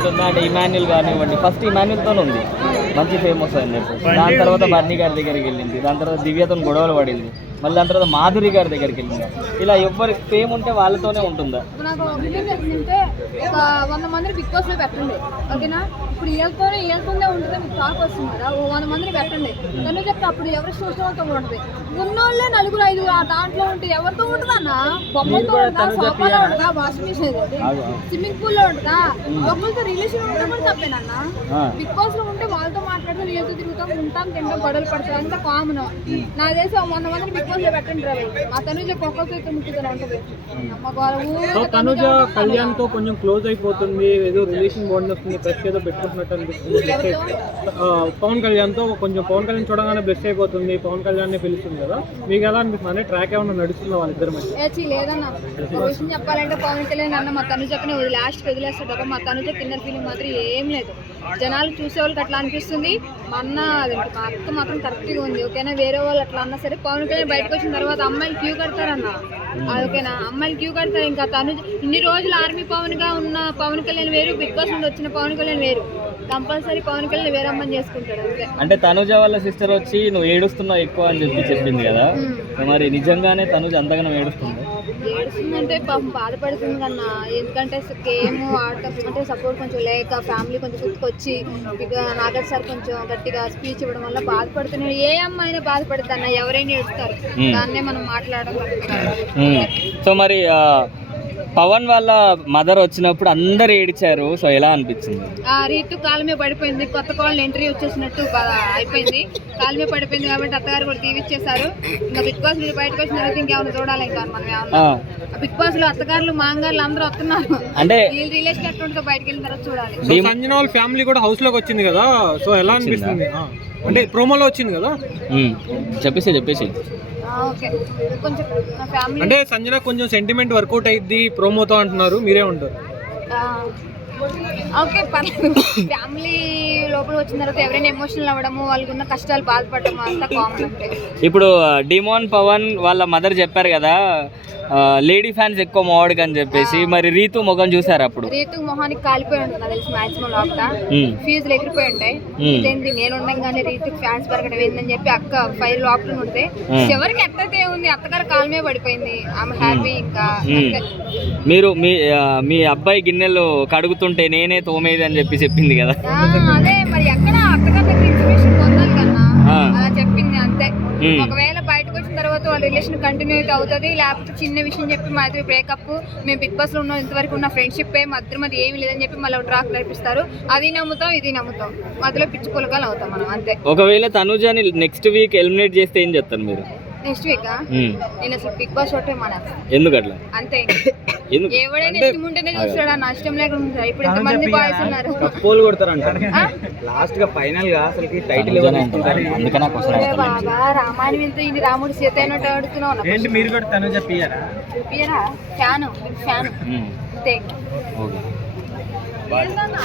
ఉంటుందా అంటే ఇమాన్యుల్ కానివ్వండి. ఫస్ట్ ఇమాన్యుల్తో ఉంది. మంచి ఫేమస్ అయింది చెప్పి దాని తర్వాత బర్నీ గారి దగ్గరికి వెళ్ళింది. దాని తర్వాత దివ్యతో గొడవలు పడింది. మళ్ళీ దాని తర్వాత మాధురి గారి దగ్గరికి వెళ్ళింది. ఇలా ఎవరి ఫేమ్ ఉంటే వాళ్ళతోనే ఉంటుందా? వంద మందిని బిగ్ బాస్లో పెట్టండి. ఓకేనా? ఇప్పుడు ఏళ్ళతోనే ఏళ్ళతోనే ఉంటుంది మీకు టాక్ వస్తుంది కదా ఓ వంద మందిని పెట్టండి. నన్ను చెప్తే అప్పుడు ఎవరి వాళ్ళతో ఉంటుంది ఉన్నోళ్ళే నలుగురు ఆ దాంట్లో ఉంటే ఎవరితో ఉంటుంది అన్న బొమ్మలతో ఉంటుందా? సోఫాలో ఉంటుందా? వాషింగ్ మిషన్ స్విమ్మింగ్ పూల్లో ఉంటుందా? ఒకరితో రిలేషన్ ఉంటే కూడా తప్పేనన్న. బిగ్ బాస్లో ఉంటే వాళ్ళతో మాట్లాడుతూ వీళ్ళతో తిరుగుతాం ఉంటాం తింటాం గొడవలు పడతాం అంతా కామన్ నా దేశం వంద మందిని బిగ్ బాస్లో పెట్టండి మా తనుజ ఉంటుంది. సో ఊరికే తనుజ కళ్యాణ్తో కొంచెం క్లోజ్ అయిపోతుంది ఏదో రిలేషన్ బాండ్ వస్తుంది ప్రెస్ ఏదో పెట్టుకుంటున్నట్టు అనిపిస్తుంది ఆ, పవన్ కళ్యాణ్తో కొంచెం పవన్ కళ్యాణ్ చూడగానే బ్లెస్ అయిపోతుంది పవన్ కళ్యాణ్ పిలుస్తుంది కదా. మీకు ఎలా అనిపిస్తుంది? అంటే ట్రాక్ ఏమన్నా నడుస్తుందా వాళ్ళిద్దరి మధ్య? లేదన్న. విషయం చెప్పాలంటే పవన్ కళ్యాణ్ అన్న మా తనుజకనే లాస్ట్ వదిలేస్తాడు. మా తనుజ కింద ఫీలింగ్ మాత్రం ఏం లేదు. జనాలు చూసే వాళ్ళకి అట్లా అనిపిస్తుంది. మా అన్న అదేంటి మా అక్క మాత్రం కరెక్ట్గా ఉంది. ఓకేనా? వేరే వాళ్ళు అట్లా అన్నా సరే పవన్ కళ్యాణ్ బయటకు వచ్చిన తర్వాత అమ్మాయిలు క్యూ కడతారన్న. ఓకేనా? అమ్మాయిలు క్యూ కడతారు. ఇంకా తను ఇన్ని రోజులు ఆర్మీ పవన్గా ఉన్న పవన్ కళ్యాణ్ వేరు బిగ్ బాస్ నుండి వచ్చిన పవన్ కళ్యాణ్ వేరు. కంపల్సరీ పవన్ కళ్యాణ్ వేరే అమ్మని చేసుకుంటాడు అంతే. అంటే తనుజ వాళ్ళ సిస్టర్ వచ్చి నువ్వు ఏడుస్తున్నావు ఎక్కువ అని చెప్పి చెప్పింది కదా. మరి నిజంగానే తనుజ అంతగానో ఏడుస్తుంది? ఏడుస్తుందంటే పాపం బాధపడుతుంది కన్నా ఎందుకంటే గేమ్ ఆడటం అంటే సపోర్ట్ కొంచెం లేక ఫ్యామిలీ కొంచెం గుర్తుకొచ్చి ఇక నాగర్ సార్ కొంచెం గట్టిగా స్పీచ్ ఇవ్వడం వల్ల బాధపడుతున్నాడు ఏ అమ్మాయినా బాధపడుతుంది అన్న ఎవరైనా ఏడుస్తారు. దాన్నే మనం మాట్లాడడం. సో మరి పవన్ వాళ్ళ మదర్ వచ్చినప్పుడు అందరు ఏడిచారు. సో ఎలా అనిపించింది? ఆ రీతు కాలు మీద పడిపోయింది. కొత్త కోళ్ళు ఎంట్రీ వచ్చేసినట్టు అయిపోయింది. కాలు మీద పడిపోయింది కాబట్టి అత్తగారు కూడా తీవిచ్చేశారు ఇంకా బిగ్ బాస్ మీరు బయటకు వచ్చిన తర్వాత ఇంకేమైనా చూడాలి ఇంకా మనం ఏమన్నా. ఆ, బిగ్ బాస్లో అత్తగారులు మాంగారులు అందరూ వస్తున్నారు. అంటే వీళ్ళు రిలేషన్ ఎట్లుంటుందో బయటకు వెళ్ళిన తర్వాత చూడాలి. ఫ్యామిలీ కూడా హౌస్లోకి వచ్చింది కదా? సో ఎలా అనిపిస్తుంది? ఆ, అంటే ప్రోమోలో వచ్చింది కదా. చెప్పేసి చెప్పేసి ఆ, ఓకే. కొంచెం నా ఫ్యామిలీ అంటే సంజన కొంచెం సెంటిమెంట్ వర్కౌట్ అయింది ప్రోమోతో అంటున్నారు మీరే ఉంటారు. ఆ, ఓకే పర్లేదు. ఫ్యామిలీ లోపల వచ్చిన తర్వాత ఎవరైనా ఎమోషనల్ అవ్వడము వాళ్ళకి ఉన్న కష్టాలు బాధపడడం అంతా కామన్ అంటే ఇప్పుడు డిమోన్ పవన్ వాళ్ళ మదర్ చెప్పారు కదా లేడీ ఫ్యాన్స్ ఎక్కువ మావాడికి అని చెప్పేసి మరి రీతు ముఖం చూసారు అప్పుడు? రీతు మొహానికి కాలిపోయి ఉంటుంది నాకు తెలిసి మాక్సిమం లోపల. ఫీజులు ఎగిరిపోయి ఉంటాయి. ఇదేంటి నేను ఉండగానే రీతుకి ఫ్యాన్స్ పెరగడం ఏందని చెప్పి అక్క ఫైల్ లోపల ఉంటే. చివరికి ఎట్టయితే ఉంది అత్తగారు కాలు మీద పడిపోయింది. ఆమె హ్యాపీ ఇంకా. మీరు మీ మీ అబ్బాయి గిన్నెలు కడుగుతుంటే నేనే తోమేది అని చెప్పి చెప్పింది కదా. అదే మరి ఎక్కడ అత్తగారి ఇన్ఫర్మేషన్ పొందాలి కన్నా. అలా చెప్పింది అంతే. ఒకవేళ బయటకు వచ్చిన తర్వాత వాళ్ళ రిలేషన్ కంటిన్యూ అయితే అవుతుంది లేకపోతే చిన్న విషయం చెప్పి మా ఇద్దరు బ్రేకప్ మేము బిగ్ బాస్లో ఉన్న ఇంతవరకు ఉన్న ఫ్రెండ్షిప్ మా ఇద్దరి మధ్య ఏమి లేదని చెప్పి మళ్ళీ ట్రాక్ నడిపిస్తారు. అది నమ్ముతాం ఇది నమ్ముతాం. మధ్యలో పిచ్చి పులకాలు అవుతాం మనం అంతే. ఒకవేళ తనుజని నెక్స్ట్ వీక్ ఎలిమినేట్ చేస్తే ఏం చెప్తారు మీరు? Next week hmm. నేను అసలు బిగ్ బాస్ ఒకటే మన ఎందుకు అట్లా? అంతే. ఎవడైనా ఇష్టం ఉంటేనే చూస్తాడు నా ఇష్టం లేకుండా ఉంటాడు. ఇప్పుడు ఎంతమంది బాయ్స్ ఉన్నారు. పోల్ కొడతారంట? లాస్ట్గా ఫైనల్గా అసలుకి టైటిల్ అందుకని బాబా రామాయణం ఎంత ఇది రాముడు సీత అయినట్టు అడుగుతున్నావు ఏంటి మీరు కూడా తను చెప్పియారా ఫ్యాను. ఫ్యాను. అంతే. ఓకే ఏంటన్నా